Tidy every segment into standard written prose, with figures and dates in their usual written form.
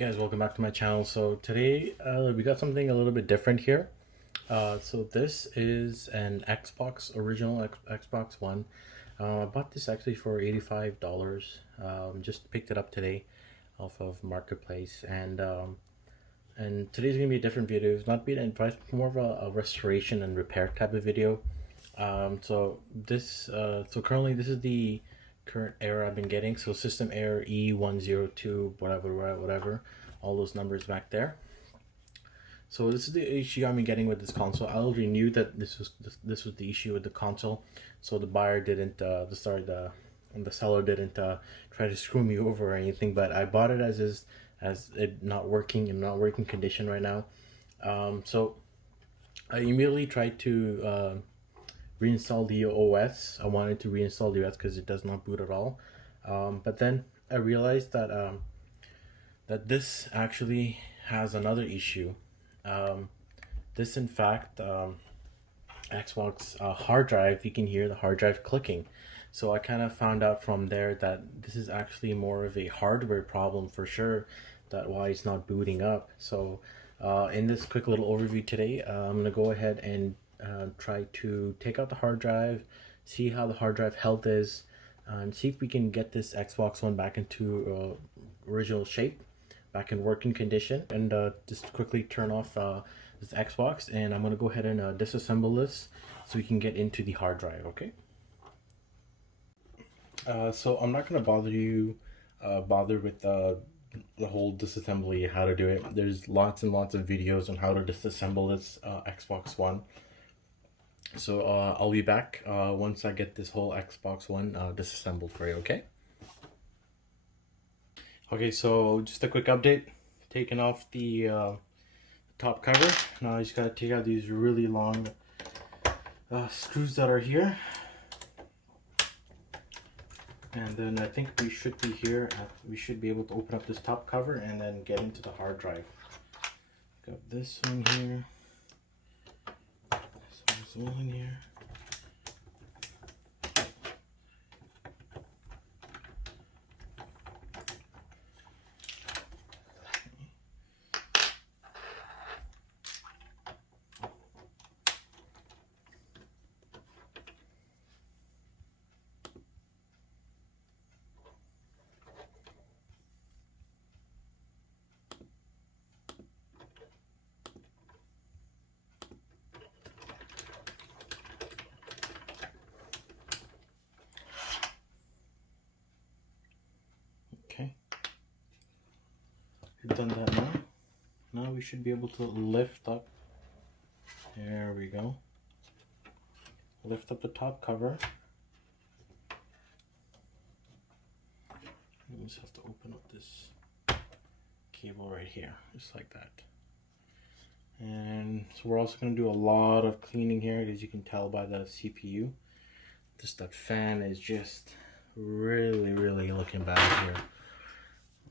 Guys, welcome back to my channel. So today we got something a little bit different here. So this is an Xbox, original Xbox One. I bought this actually for $85. Just picked it up today off of Marketplace, and today's gonna be a different video. It's not being advice, more of a restoration and repair type of video. So currently this is the current error I've been getting. So system error E102, whatever, all those numbers back there. So this is the issue I'm getting with this console. I already knew that this was the issue with the console. So the buyer didn't, the seller didn't try to screw me over or anything. But I bought it as is, as it not working in not working condition right now. So I immediately tried to reinstall the OS. I wanted to reinstall the OS because it does not boot at all. But then I realized that that this actually has another issue. This in fact, Xbox hard drive, you can hear the hard drive clicking. So I kind of found out from there that this is actually more of a hardware problem for sure, that why it's not booting up. So in this quick little overview today, I'm going to go ahead and try to take out the hard drive, see how the hard drive health is, and see if we can get this Xbox One back into original shape, back in working condition. And just quickly turn off this Xbox, and I'm going to go ahead and disassemble this so we can get into the hard drive. Okay. So I'm not going to bother with the whole disassembly, how to do it. There's lots and lots of videos on how to disassemble this Xbox One. So I'll be back once I get this whole Xbox One disassembled for you, okay? Okay, so just a quick update. Taking off the top cover. Now I just gotta take out these really long screws that are here. And then I think we should be here. We should be able to open up this top cover and then get into the hard drive. Got this one here. This one's all in here. Okay, we've done that now. Now we should be able to lift up. There we go. Lift up the top cover. We just have to open up this cable right here, just like that. And so we're also going to do a lot of cleaning here, as you can tell by the CPU. Just that fan is just really looking bad here.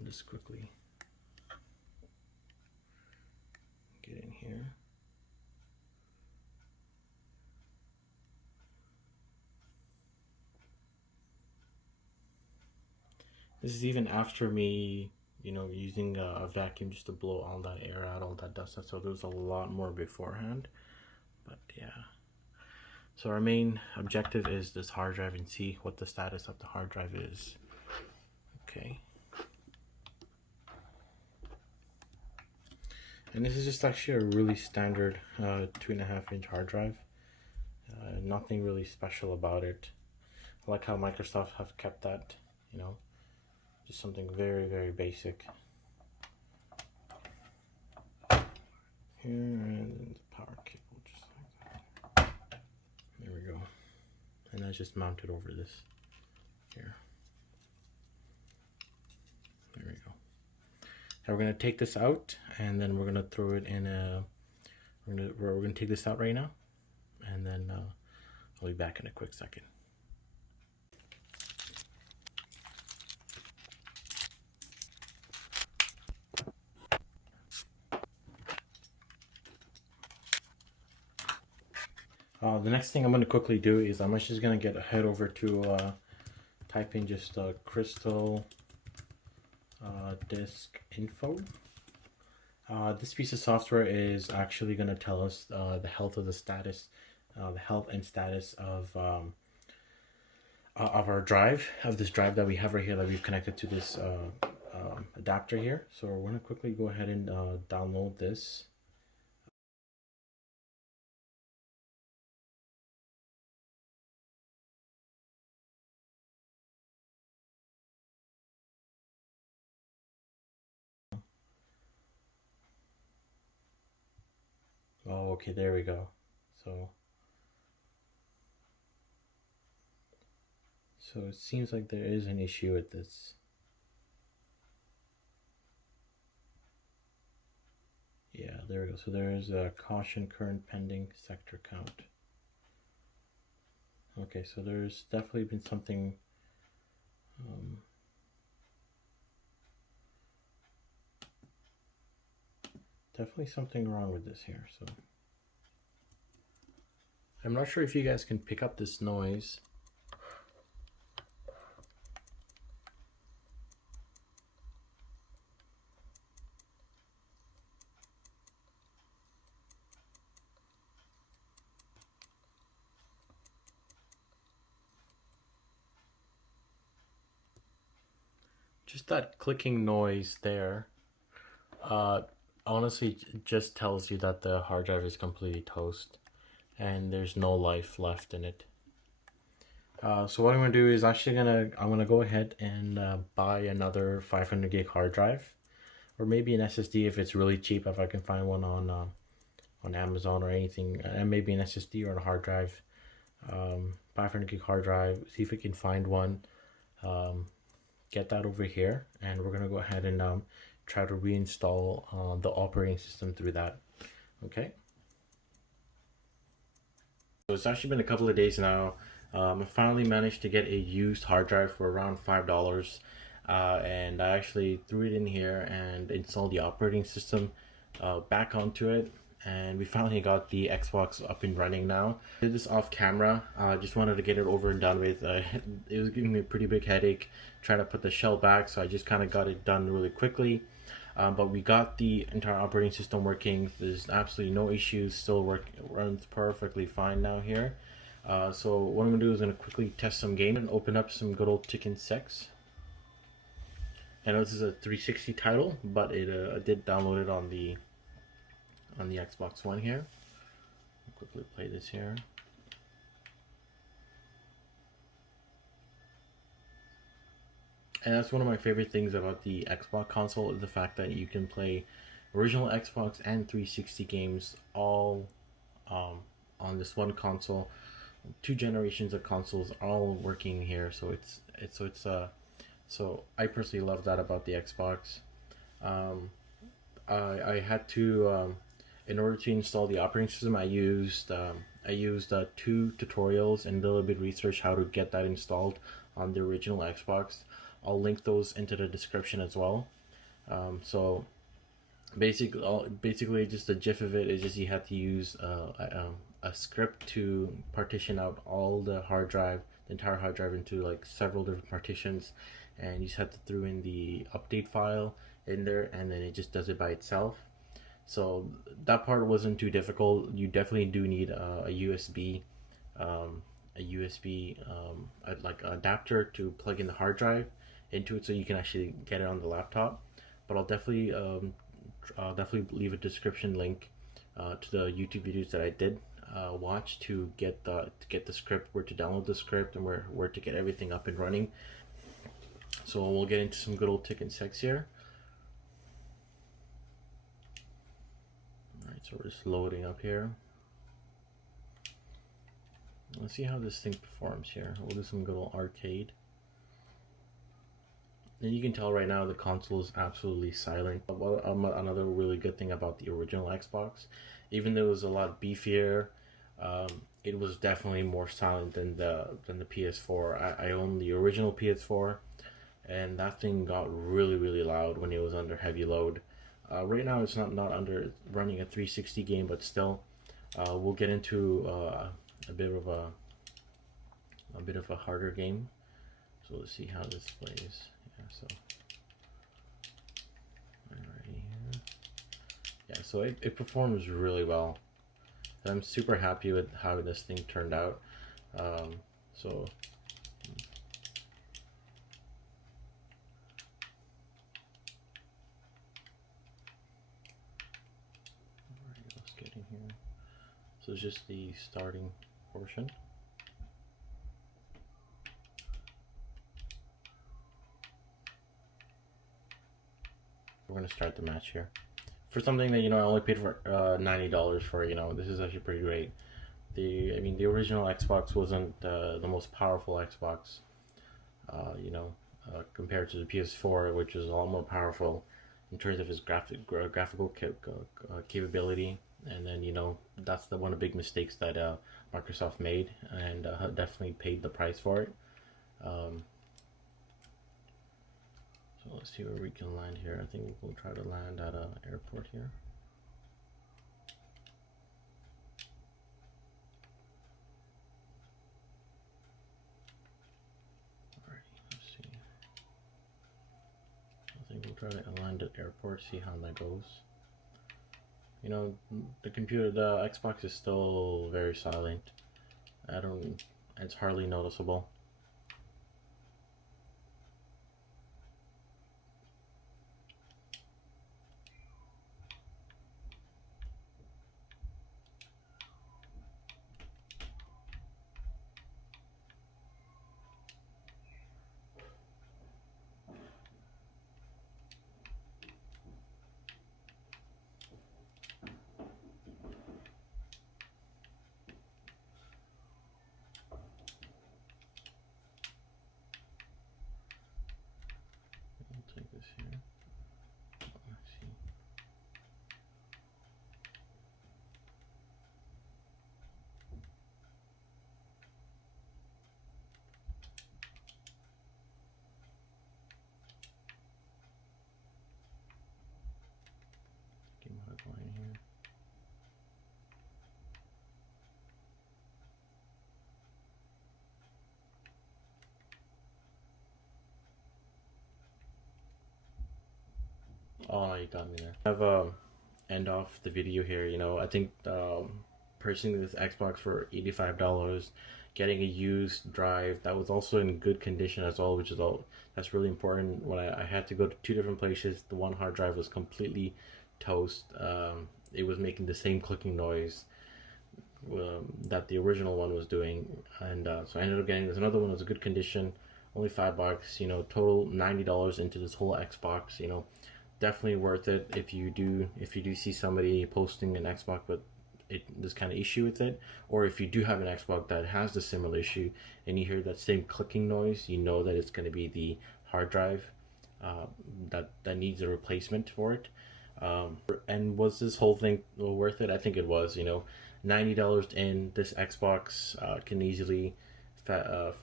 I'll just quickly get in here. This is even after me, using a vacuum just to blow all that air out, all that dust out. So there's a lot more beforehand. But yeah. So our main objective is this hard drive and see what the status of the hard drive is. Okay. And this is just actually a really standard 2.5-inch hard drive. Nothing really special about it. I like how Microsoft have kept that, just something very basic. Here, and then the power cable, just like that. There we go. And that's just mounted over this here. There we go. Now we're gonna take this out, and then we're gonna throw it in a. We're gonna take this out right now, and then I'll be back in a quick second. The next thing I'm going to quickly do is I'm just going to head over to type in just crystal disk info. This piece of software is actually going to tell us the health of the status, the health and status of our drive, of this drive that we have right here that we've connected to this adapter here. So we're going to quickly go ahead and download this. Oh, okay, there we go. So it seems like there is an issue with this. Yeah, there we go. So there is a caution current pending sector count. Okay, so there's definitely been something definitely something wrong with this here. So I'm not sure if you guys can pick up this noise. Just that clicking noise there, honestly, just tells you that the hard drive is completely toast and there's no life left in it. So what I'm gonna do is actually I'm gonna go ahead and buy another 500 gig hard drive, or maybe an SSD if it's really cheap, if I can find one on Amazon or anything, and maybe an SSD or a hard drive, 500 gig hard drive. See if we can find one. Get that over here, and we're gonna go ahead and try to reinstall the operating system through that. Okay. So it's actually been a couple of days now. I finally managed to get a used hard drive for around $5, and I actually threw it in here and installed the operating system back onto it, and we finally got the Xbox up and running now. I did this off camera. I just wanted to get it over and done with. It was giving me a pretty big headache trying to put the shell back, so I just kind of got it done really quickly. But we got the entire operating system working. There's absolutely no issues. Still runs perfectly fine now here. So what I'm gonna do is gonna quickly test some game and open up some good old chicken sex. I know this is a 360 title, but I did download it on the Xbox One here. I'll quickly play this here. And that's one of my favorite things about the Xbox console, is the fact that you can play original Xbox and 360 games all on this one console. Two generations of consoles all working here, so so I personally love that about the Xbox. I had to in order to install the operating system, I used two tutorials and a little bit of research how to get that installed on the original Xbox. I'll link those into the description as well. So basically just the gist of it is just you have to use a script to partition out all the entire hard drive into like several different partitions, and you just have to throw in the update file in there, and then it just does it by itself. So that part wasn't too difficult. You definitely do need a USB like adapter to plug in the hard drive into it so you can actually get it on the laptop. But I'll definitely leave a description link to the YouTube videos that I did watch to get the script, where to download the script, and where to get everything up and running. So we'll get into some good old ticket sex here. Alright, so we're just loading up here. Let's see how this thing performs here. We'll do some good old arcade. And you can tell right now the console is absolutely silent. Well, another really good thing about the original Xbox, even though it was a lot beefier, it was definitely more silent than the PS4. I own the original PS4, and that thing got really loud when it was under heavy load. Right now it's not under running a 360 game, but still, we'll get into a bit of a harder game. So let's see how this plays. Yeah, so yeah, so it performs really well. I'm super happy with how this thing turned out. So let's get in here. So it's just the starting portion. We're gonna start the match here. For something that, you know, I only paid for $90 for, you know, this is actually pretty great. I mean, the original Xbox wasn't the most powerful Xbox, you know, compared to the PS4, which is a lot more powerful in terms of its graphical capability. And then, you know, that's the one of the big mistakes that Microsoft made, and definitely paid the price for it. So let's see where we can land here. I think we'll try to land at an airport here. I think we'll try to land at airport, see how that goes. You know, the Xbox is still very silent. It's hardly noticeable. I'll take this here. Let's see. Game hardline here. Oh, you got me there. I have end off the video here. You know, I think purchasing this Xbox for $85, getting a used drive that was also in good condition as well, which is that's really important. When I had to go to two different places, the one hard drive was completely toast. It was making the same clicking noise that the original one was doing, and so I ended up getting this another one. It was a good condition, only $5. You know, total $90 into this whole Xbox. You know, definitely worth it if you do see somebody posting an Xbox with this kind of issue with it, or if you do have an Xbox that has the similar issue and you hear that same clicking noise, you know that it's going to be the hard drive that needs a replacement for it. And was this whole thing worth it? I think it was. You know, $90 in this Xbox can easily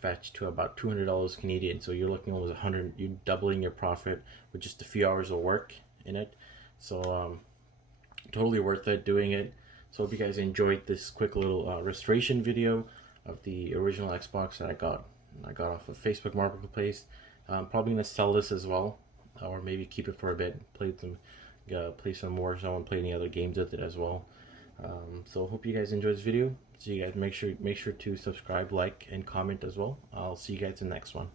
fetch to about $200 Canadian. So you're looking almost 100. You're doubling your profit with just a few hours of work in it. So totally worth it doing it. So hope you guys enjoyed this quick little restoration video of the original Xbox that I got off of Facebook Marketplace. I'm probably gonna sell this as well, or maybe keep it for a bit, play some Warzone, play any other games with it as well. So hope you guys enjoyed this video. So you guys make sure to subscribe, like, and comment as well. I'll see you guys in the next one.